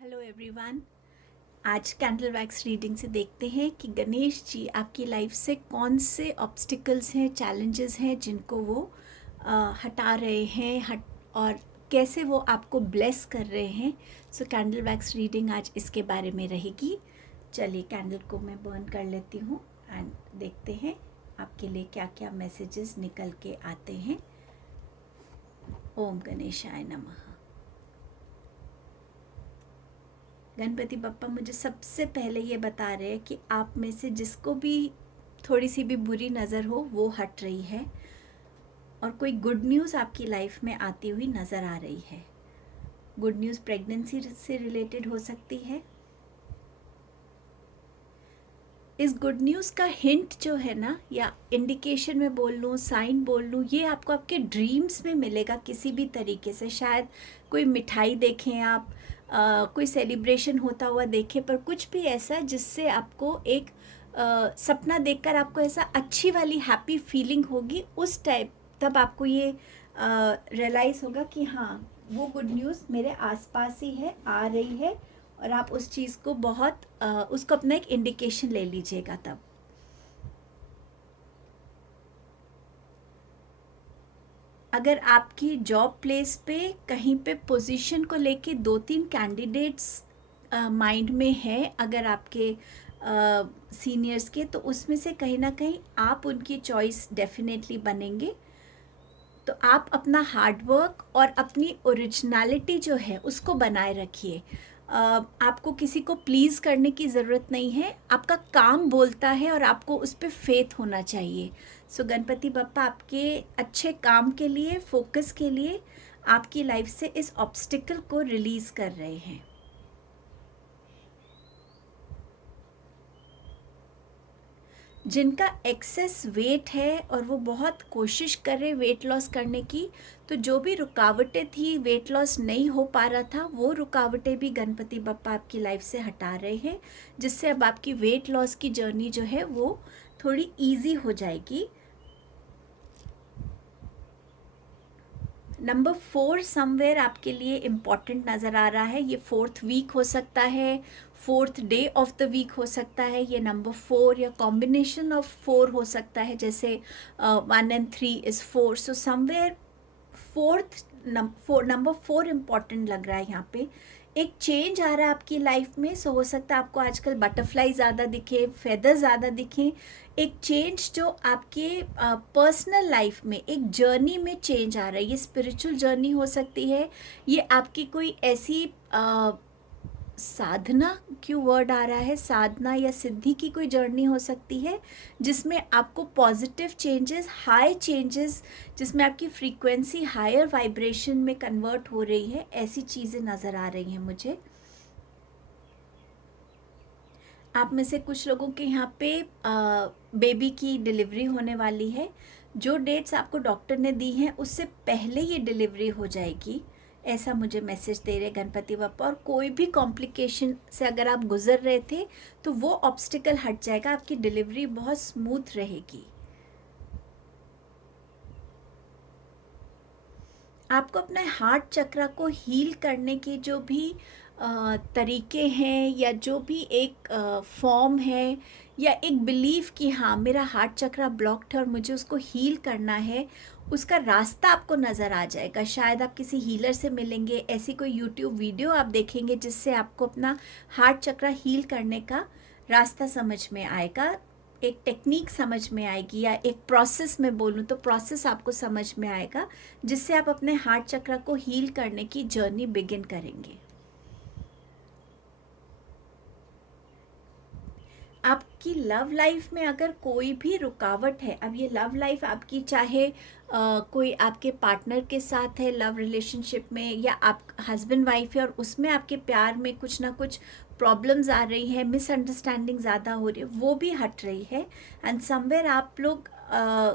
Hello everyone. आज candle wax reading से देखते हैं कि गणेश जी आपकी लाइफ से कौन से ऑब्स्टिकल्स हैं, चैलेंजेस हैं जिनको वो हटा रहे हैं और कैसे वो आपको ब्लेस कर रहे हैं। सो कैंडल वैक्स रीडिंग आज इसके बारे में रहेगी। चलिए कैंडल को मैं बर्न कर लेती हूँ एंड देखते हैं आपके लिए क्या क्या मैसेजेस निकल के आते हैं। ओम गणेशाय नमः। गणपति बप्पा मुझे सबसे पहले ये बता रहे हैं कि आप में से जिसको भी थोड़ी सी भी बुरी नज़र हो वो हट रही है और कोई गुड न्यूज़ आपकी लाइफ में आती हुई नज़र आ रही है। गुड न्यूज़ प्रेगनेंसी से रिलेटेड हो सकती है। इस गुड न्यूज़ का हिंट जो है ना, या इंडिकेशन में बोल लूँ, साइन बोल लूँ, ये आपको आपके ड्रीम्स में मिलेगा किसी भी तरीके से। शायद कोई मिठाई देखें आप, कोई सेलिब्रेशन होता हुआ देखें, पर कुछ भी ऐसा जिससे आपको एक सपना देखकर आपको ऐसा अच्छी वाली हैप्पी फीलिंग होगी उस टाइप, तब आपको ये रियलाइज़ होगा कि हाँ, वो गुड न्यूज़ मेरे आसपास ही है, आ रही है, और आप उस चीज़ को बहुत उसको अपना एक इंडिकेशन ले लीजिएगा। तब अगर आपकी जॉब प्लेस पे कहीं पे पोजीशन को लेके 2-3 कैंडिडेट्स माइंड में है, अगर आपके सीनियर्स के, तो उसमें से कहीं ना कहीं आप उनकी चॉइस डेफिनेटली बनेंगे। तो आप अपना हार्डवर्क और अपनी ओरिजिनलिटी जो है उसको बनाए रखिए। आपको किसी को प्लीज़ करने की ज़रूरत नहीं है। आपका काम बोलता है और आपको उस पर फेथ होना चाहिए। सो गणपति बप्पा आपके अच्छे काम के लिए, फोकस के लिए आपकी लाइफ से इस ऑब्स्टिकल को रिलीज़ कर रहे हैं। जिनका एक्सेस वेट है और वो बहुत कोशिश कर रहे वेट लॉस करने की, तो जो भी रुकावटें थी, वेट लॉस नहीं हो पा रहा था, वो रुकावटें भी गणपति बप्पा आपकी लाइफ से हटा रहे हैं, जिससे अब आपकी वेट लॉस की जर्नी जो है वो थोड़ी इजी हो जाएगी। नंबर 4 समवेयर आपके लिए इम्पॉर्टेंट नज़र आ रहा है। ये 4th वीक हो सकता है, 4th day of the week हो सकता है, ये नंबर 4 या कॉम्बिनेशन ऑफ 4 हो सकता है, जैसे 1 and 3 is 4। So somewhere number 4 important लग रहा है यहाँ पे। एक चेंज आ रहा है आपकी लाइफ में। सो हो सकता है आपको आजकल बटरफ्लाई ज़्यादा दिखे, फेदर ज़्यादा दिखें। एक चेंज जो आपके पर्सनल लाइफ में एक जर्नी में चेंज आ रहा है। ये स्पिरिचुअल जर्नी हो सकती है, ये आपकी कोई ऐसी साधना, क्यों वर्ड आ रहा है, साधना या सिद्धि की कोई जर्नी हो सकती है, जिसमें आपको पॉजिटिव चेंजेस, हाई चेंजेस, जिसमें आपकी फ्रीक्वेंसी हायर वाइब्रेशन में कन्वर्ट हो रही है, ऐसी चीज़ें नज़र आ रही हैं मुझे। आप में से कुछ लोगों के यहाँ पे बेबी की डिलीवरी होने वाली है। जो डेट्स आपको डॉक्टर ने दी हैं उससे पहले ये डिलीवरी हो जाएगी, ऐसा मुझे मैसेज दे रहे गणपति बप्पा। और कोई भी कॉम्प्लिकेशन से अगर आप गुजर रहे थे तो वो ऑब्स्टिकल हट जाएगा, आपकी डिलीवरी बहुत स्मूथ रहेगी। आपको अपने हार्ट चक्रा को हील करने के जो भी तरीके हैं, या जो भी एक फॉर्म है, या एक बिलीफ कि हाँ मेरा हार्ट चक्रा ब्लॉक्ड है और मुझे उसको हील करना है, उसका रास्ता आपको नज़र आ जाएगा। शायद आप किसी हीलर से मिलेंगे, ऐसी कोई यूट्यूब वीडियो आप देखेंगे जिससे आपको अपना हार्ट चक्रा हील करने का रास्ता समझ में आएगा, एक टेक्निक समझ में आएगी, या एक प्रोसेस में बोलूँ तो प्रोसेस आपको समझ में आएगा, जिससे आप अपने हार्ट चक्र को हील करने की जर्नी बिगिन करेंगे। आपकी लव लाइफ में अगर कोई भी रुकावट है, अब ये लव लाइफ आपकी, चाहे कोई आपके पार्टनर के साथ है लव रिलेशनशिप में, या आप हस्बैंड वाइफ है और उसमें आपके प्यार में कुछ ना कुछ प्रॉब्लम्स आ रही है, मिसअंडरस्टैंडिंग ज़्यादा हो रही है, वो भी हट रही है। एंड समवेयर आप लोग,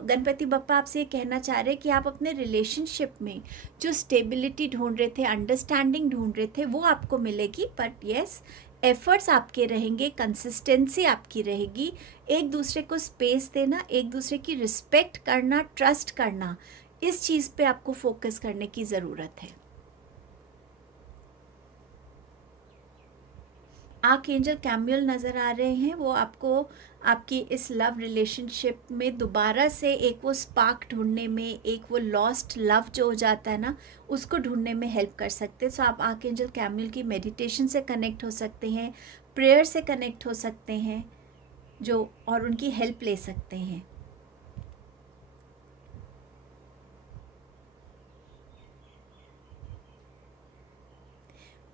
गणपति बप्पा आपसे ये कहना चाह रहे हैं कि आप अपने रिलेशनशिप में जो स्टेबिलिटी ढूंढ रहे थे, अंडरस्टैंडिंग ढूंढ रहे थे, वो आपको मिलेगी। बट यस, एफर्ट्स आपके रहेंगे, कंसिस्टेंसी आपकी रहेगी, एक दूसरे को स्पेस देना, एक दूसरे की रिस्पेक्ट करना, ट्रस्ट करना, इस चीज़ पे आपको फोकस करने की ज़रूरत है। आर्क एंजल कैम्यूल नज़र आ रहे हैं, वो आपको आपकी इस लव रिलेशनशिप में दोबारा से एक वो स्पार्क ढूंढने में, एक वो लॉस्ट लव जो हो जाता है ना, उसको ढूंढने में हेल्प कर सकते हैं। सो आप आर्क एंजल कैम्यूल की मेडिटेशन से कनेक्ट हो सकते हैं, प्रेयर से कनेक्ट हो सकते हैं जो, और उनकी हेल्प ले सकते हैं।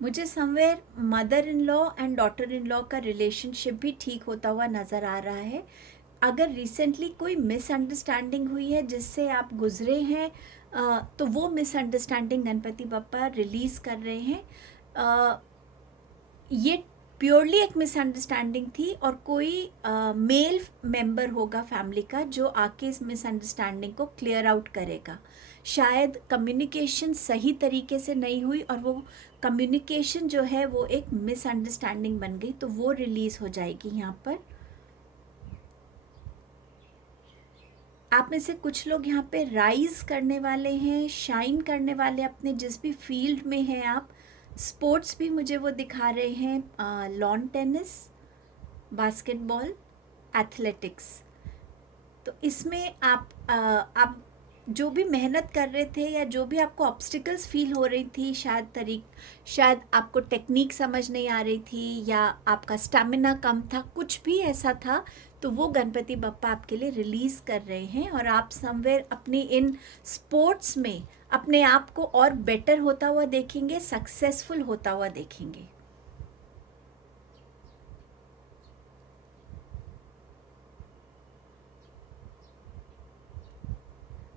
मुझे somewhere mother in law and daughter in law का रिलेशनशिप भी ठीक होता हुआ नज़र आ रहा है। अगर रिसेंटली कोई मिसअंडरस्टैंडिंग हुई है जिससे आप गुजरे हैं, तो वो मिसअंडरस्टैंडिंग गणपति बप्पा रिलीज़ कर रहे हैं। ये प्योरली एक मिसअंडरस्टैंडिंग थी, और कोई मेल मेंबर होगा फैमिली का जो आके इस मिसअंडरस्टैंडिंग को क्लियर आउट करेगा। शायद कम्युनिकेशन सही तरीके से नहीं हुई, और वो कम्युनिकेशन जो है वो एक मिसअंडरस्टैंडिंग बन गई, तो वो रिलीज़ हो जाएगी यहाँ पर। आप में से कुछ लोग यहाँ पे राइज करने वाले हैं, शाइन करने वाले, अपने जिस भी फील्ड में हैं आप। स्पोर्ट्स भी मुझे वो दिखा रहे हैं, लॉन टेनिस, बास्केटबॉल, एथलेटिक्स। तो इसमें आप जो भी मेहनत कर रहे थे, या जो भी आपको ऑब्स्टिकल्स फील हो रही थी, शायद आपको टेक्निक समझ नहीं आ रही थी, या आपका स्टैमिना कम था, कुछ भी ऐसा था, तो वो गणपति बप्पा आपके लिए रिलीज़ कर रहे हैं, और आप समवेयर अपनी इन स्पोर्ट्स में अपने आप को और बेटर होता हुआ देखेंगे, सक्सेसफुल होता हुआ देखेंगे।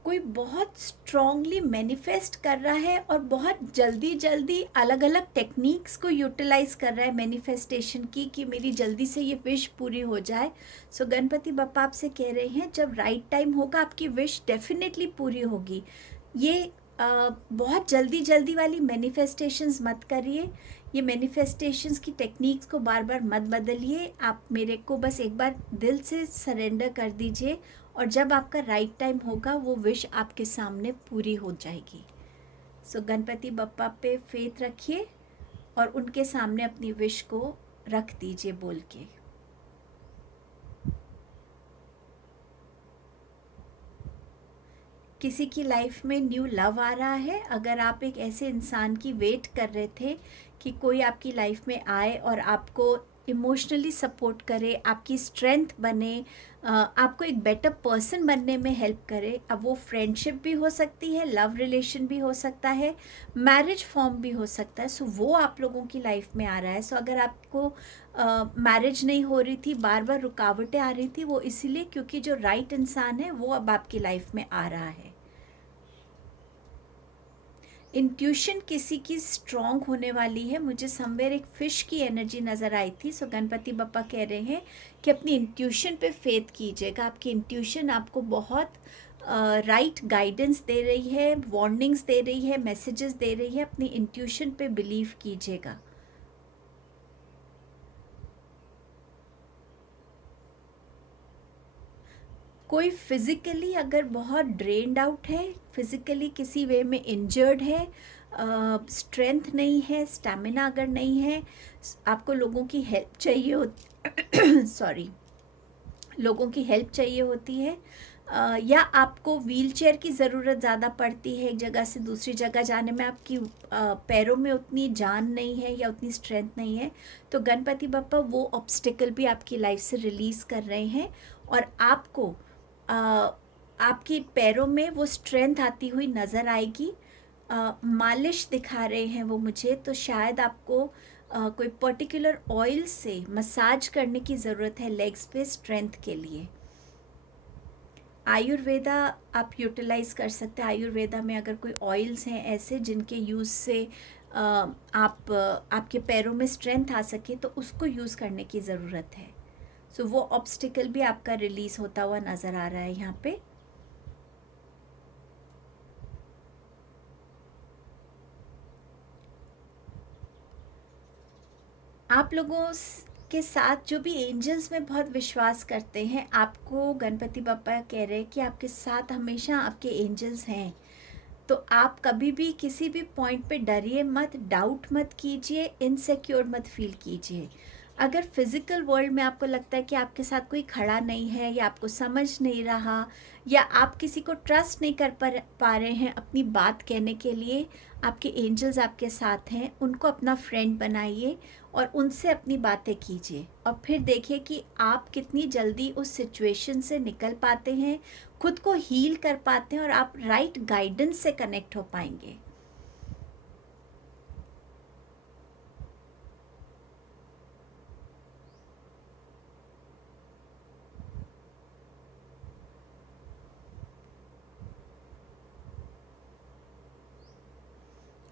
कोई बहुत स्ट्रांगली मैनिफेस्ट कर रहा है, और बहुत जल्दी जल्दी अलग अलग टेक्निक्स को यूटिलाइज कर रहा है मैनिफेस्टेशन की, कि मेरी जल्दी से ये विश पूरी हो जाए। सो गणपति बप्पा आपसे कह रहे हैं, जब राइट टाइम होगा आपकी विश डेफिनेटली पूरी होगी। ये बहुत जल्दी जल्दी वाली मैनिफेस्टेशंस मत करिए, ये मैनिफेस्टेशंस की टेक्निक्स को बार बार मत बदलिए। आप मेरे को बस एक बार दिल से सरेंडर कर दीजिए, और जब आपका राइट टाइम होगा वो विश आपके सामने पूरी हो जाएगी। सो गणपति बप्पा पे फेथ रखिए, और उनके सामने अपनी विश को रख दीजिए बोल के। किसी की लाइफ में न्यू लव आ रहा है। अगर आप एक ऐसे इंसान की वेट कर रहे थे कि कोई आपकी लाइफ में आए और आपको इमोशनली सपोर्ट करे, आपकी स्ट्रेंथ बने, आपको एक बेटर पर्सन बनने में हेल्प करे, अब वो फ्रेंडशिप भी हो सकती है, लव रिलेशन भी हो सकता है, मैरिज फॉर्म भी हो सकता है। सो वो आप लोगों की लाइफ में आ रहा है। सो अगर आपको मैरिज नहीं हो रही थी, बार बार रुकावटें आ रही थी, वो इसीलिए क्योंकि जो राइट इंसान है वो अब आपकी लाइफ में आ रहा है। इंट्यूशन किसी की स्ट्रॉन्ग होने वाली है। मुझे समवेयर एक फिश की एनर्जी नज़र आई थी। सो गणपति बप्पा कह रहे हैं कि अपनी इंट्यूशन पे फेथ कीजिएगा। आपकी इंट्यूशन आपको बहुत राइट गाइडेंस दे रही है, वार्निंग्स दे रही है, मैसेजेस दे रही है। अपनी इंट्यूशन पे बिलीव कीजिएगा। कोई फिज़िकली अगर बहुत ड्रेन्ड आउट है, फिज़िकली किसी वे में इंजर्ड है, स्ट्रेंथ नहीं है, स्टैमिना अगर नहीं है, आपको लोगों की हेल्प चाहिए होती सॉरी लोगों की हेल्प चाहिए होती है, या आपको व्हीलचेयर की ज़रूरत ज़्यादा पड़ती है एक जगह से दूसरी जगह जाने में, आपकी पैरों में उतनी जान नहीं है या उतनी स्ट्रेंथ नहीं है, तो गणपति बप्पा वो ऑब्स्टिकल भी आपकी लाइफ से रिलीज़ कर रहे हैं, और आपको आपके पैरों में वो स्ट्रेंथ आती हुई नज़र आएगी। मालिश दिखा रहे हैं वो मुझे, तो शायद आपको कोई पर्टिकुलर ऑयल से मसाज करने की ज़रूरत है लेग्स पे स्ट्रेंथ के लिए। आयुर्वेदा आप यूटिलाइज़ कर सकते हैं। आयुर्वेदा में अगर कोई ऑयल्स हैं ऐसे जिनके यूज़ से आपके पैरों में स्ट्रेंथ आ सके, तो उसको यूज़ करने की ज़रूरत है। सो वो ऑब्स्टिकल भी आपका रिलीज़ होता हुआ नज़र आ रहा है यहाँ पे। आप लोगों के साथ जो भी एंजल्स में बहुत विश्वास करते हैं, आपको गणपति बप्पा कह रहे हैं कि आपके साथ हमेशा आपके एंजल्स हैं। तो आप कभी भी किसी भी पॉइंट पे डरिए मत, डाउट मत कीजिए, इनसिक्योर मत फील कीजिए। अगर फिज़िकल वर्ल्ड में आपको लगता है कि आपके साथ कोई खड़ा नहीं है या आपको समझ नहीं रहा या आप किसी को ट्रस्ट नहीं कर पा रहे हैं अपनी बात कहने के लिए, आपके एंजल्स आपके साथ हैं, उनको अपना फ्रेंड बनाइए और उनसे अपनी बातें कीजिए और फिर देखिए कि आप कितनी जल्दी उस सिचुएशन से निकल पाते हैं, खुद को हील कर पाते हैं और आप राइट गाइडेंस से कनेक्ट हो पाएंगे।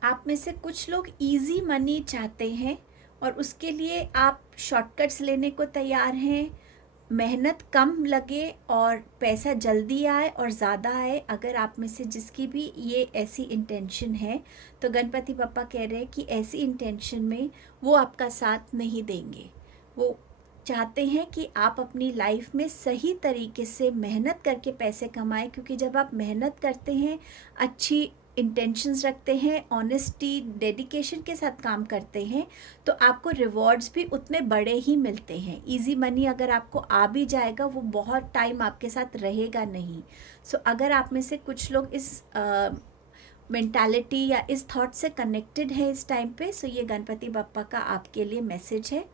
आप में से कुछ लोग इजी मनी चाहते हैं और उसके लिए आप शॉर्टकट्स लेने को तैयार हैं, मेहनत कम लगे और पैसा जल्दी आए और ज़्यादा आए। अगर आप में से जिसकी भी ये ऐसी इंटेंशन है तो गणपति बप्पा कह रहे हैं कि ऐसी इंटेंशन में वो आपका साथ नहीं देंगे। वो चाहते हैं कि आप अपनी लाइफ में सही तरीके से मेहनत करके पैसे कमाएं, क्योंकि जब आप मेहनत करते हैं, अच्छी इंटेंशंस रखते हैं, ऑनेस्टी डेडिकेशन के साथ काम करते हैं, तो आपको रिवॉर्ड्स भी उतने बड़े ही मिलते हैं। इजी मनी अगर आपको आ भी जाएगा वो बहुत टाइम आपके साथ रहेगा नहीं। सो अगर आप में से कुछ लोग इस मेंटालिटी या इस थॉट से कनेक्टेड है इस टाइम पे, सो ये गणपति बप्पा का आपके लिए मैसेज है।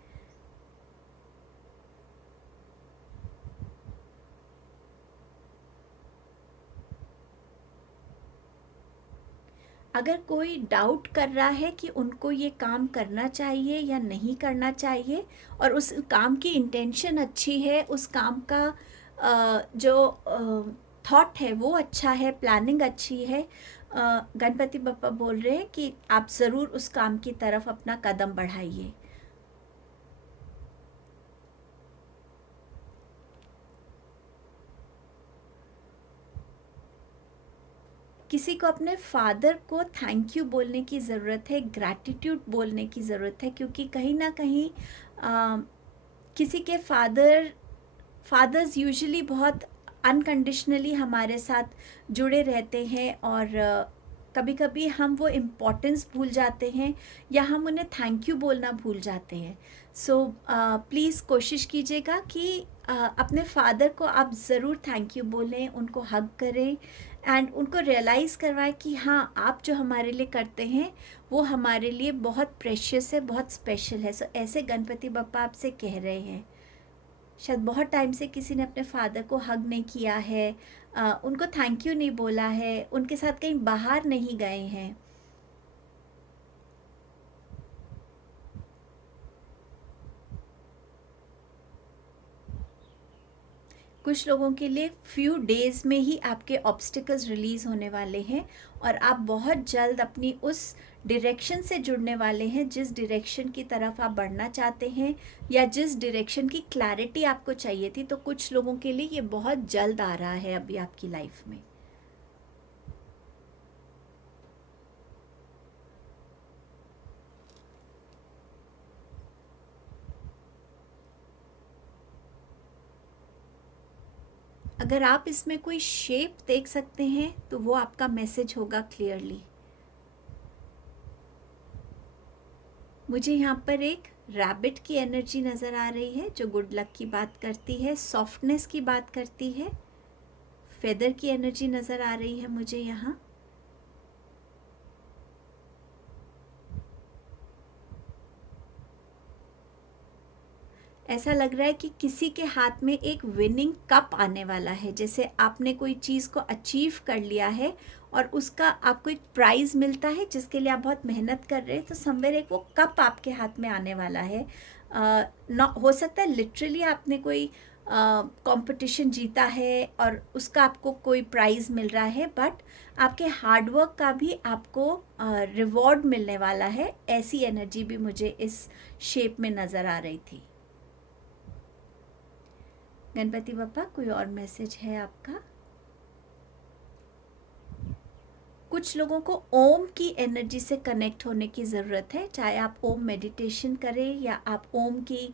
अगर कोई डाउट कर रहा है कि उनको ये काम करना चाहिए या नहीं करना चाहिए और उस काम की इंटेंशन अच्छी है, उस काम का जो थॉट है वो अच्छा है, प्लानिंग अच्छी है, गणपति बप्पा बोल रहे हैं कि आप ज़रूर उस काम की तरफ अपना कदम बढ़ाइए। किसी को अपने फादर को थैंक यू बोलने की ज़रूरत है, ग्रैटिट्यूड बोलने की ज़रूरत है, क्योंकि कहीं ना कहीं किसी के फादर्स यूजुअली बहुत अनकंडीशनली हमारे साथ जुड़े रहते हैं और कभी कभी हम वो इम्पोर्टेंस भूल जाते हैं या हम उन्हें थैंक यू बोलना भूल जाते हैं। सो प्लीज़ कोशिश कीजिएगा कि अपने फादर को आप ज़रूर थैंक यू बोलें, उनको हग करें एंड उनको रियलाइज़ करवाएं कि हाँ, आप जो हमारे लिए करते हैं वो हमारे लिए बहुत प्रेशियस है, बहुत स्पेशल है। सो ऐसे गणपति बप्पा आपसे कह रहे हैं। शायद बहुत टाइम से किसी ने अपने फादर को हग नहीं किया है, उनको थैंक यू नहीं बोला है, उनके साथ कहीं बाहर नहीं गए हैं। कुछ लोगों के लिए फ्यू डेज़ में ही आपके ऑब्स्टिकल्स रिलीज़ होने वाले हैं और आप बहुत जल्द अपनी उस डायरेक्शन से जुड़ने वाले हैं जिस डायरेक्शन की तरफ आप बढ़ना चाहते हैं या जिस डायरेक्शन की क्लैरिटी आपको चाहिए थी। तो कुछ लोगों के लिए ये बहुत जल्द आ रहा है अभी आपकी लाइफ में। अगर आप इसमें कोई शेप देख सकते हैं तो वो आपका मैसेज होगा क्लियरली। मुझे यहाँ पर एक रैबिट की एनर्जी नज़र आ रही है जो गुड लक की बात करती है, सॉफ्टनेस की बात करती है। फेदर की एनर्जी नज़र आ रही है मुझे यहाँ। ऐसा लग रहा है कि किसी के हाथ में एक विनिंग कप आने वाला है, जैसे आपने कोई चीज़ को अचीव कर लिया है और उसका आपको एक प्राइज़ मिलता है जिसके लिए आप बहुत मेहनत कर रहे हैं। तो समवेयर एक वो कप आपके हाथ में आने वाला है। हो सकता है लिटरली आपने कोई कंपटीशन जीता है और उसका आपको कोई प्राइज़ मिल रहा है, बट आपके हार्डवर्क का भी आपको रिवॉर्ड मिलने वाला है। ऐसी एनर्जी भी मुझे इस शेप में नज़र आ रही थी। गणपति बप्पा, कोई और मैसेज है आपका? कुछ लोगों को ओम की एनर्जी से कनेक्ट होने की ज़रूरत है, चाहे आप ओम मेडिटेशन करें या आप ओम की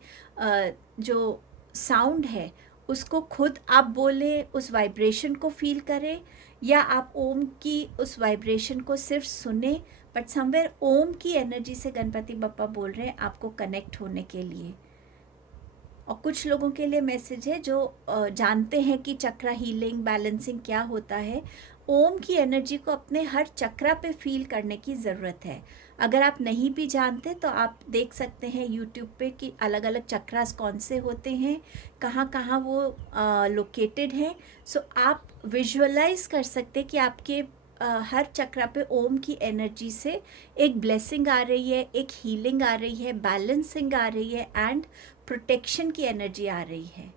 जो साउंड है उसको खुद आप बोलें, उस वाइब्रेशन को फील करें, या आप ओम की उस वाइब्रेशन को सिर्फ सुने, बट समवेयर ओम की एनर्जी से गणपति बप्पा बोल रहे हैं आपको कनेक्ट होने के लिए। और कुछ लोगों के लिए मैसेज है जो जानते हैं कि चक्रा हीलिंग बैलेंसिंग क्या होता है। ओम की एनर्जी को अपने हर चक्रा पे फील करने की ज़रूरत है। अगर आप नहीं भी जानते तो आप देख सकते हैं यूट्यूब पे कि अलग अलग चक्रास कौन से होते हैं, कहाँ कहाँ वो लोकेटेड हैं। सो आप विजुअलाइज कर सकते हैं कि आपके हर चक्रा पे ओम की एनर्जी से एक ब्लेसिंग आ रही है, एक हीलिंग आ रही है, बैलेंसिंग आ रही है एंड प्रोटेक्शन की एनर्जी आ रही है।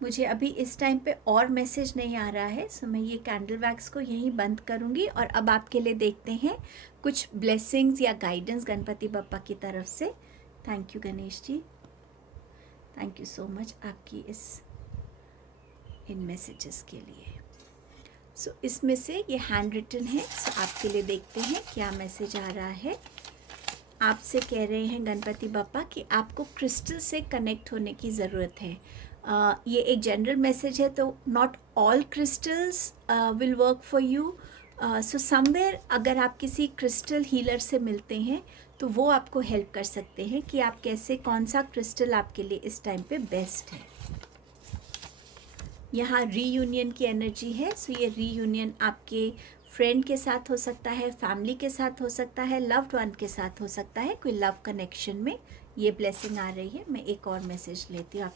मुझे अभी इस टाइम पे और मैसेज नहीं आ रहा है, सो मैं ये कैंडल वैक्स को यहीं बंद करूँगी और अब आपके लिए देखते हैं कुछ ब्लेसिंग्स या गाइडेंस गणपति बप्पा की तरफ से। Thank you Ganesh ji, thank you so much आपकी इन मैसेजेस के लिए। सो इसमें से ये हैंड रिटन है, सो आपके लिए देखते हैं क्या मैसेज आ रहा है। आपसे कह रहे हैं गणपति बप्पा कि आपको क्रिस्टल से कनेक्ट होने की ज़रूरत है। ये एक जनरल मैसेज है, तो not all crystals will work for you. So somewhere अगर आप किसी क्रिस्टल हीलर से मिलते हैं तो वो आपको हेल्प कर सकते हैं कि आप कैसे, कौन सा क्रिस्टल आपके लिए इस टाइम पे बेस्ट है। यहाँ रीयूनियन की एनर्जी है, सो ये रीयूनियन आपके फ्रेंड के साथ हो सकता है, फैमिली के साथ हो सकता है, लव्ड वन के साथ हो सकता है, कोई लव कनेक्शन में ये ब्लेसिंग आ रही है। मैं एक और मैसेज लेती हूँ।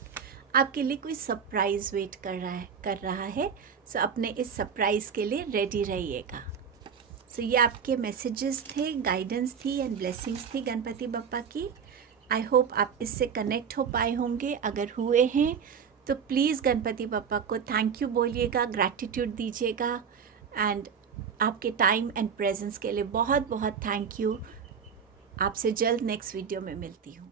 आपके लिए कोई सरप्राइज़ वेट कर रहा है, सो अपने इस सरप्राइज़ के लिए रेडी रहिएगा। सो ये आपके मैसेजेस थे, गाइडेंस थी एंड ब्लेसिंग्स थी गणपति बप्पा की। आई होप आप इससे कनेक्ट हो पाए होंगे। अगर हुए हैं तो प्लीज़ गणपति बप्पा को थैंक यू बोलिएगा, ग्रैटिट्यूड दीजिएगा एंड आपके टाइम एंड प्रेजेंस के लिए बहुत बहुत थैंक यू। आपसे जल्द नेक्स्ट वीडियो में मिलती हूँ।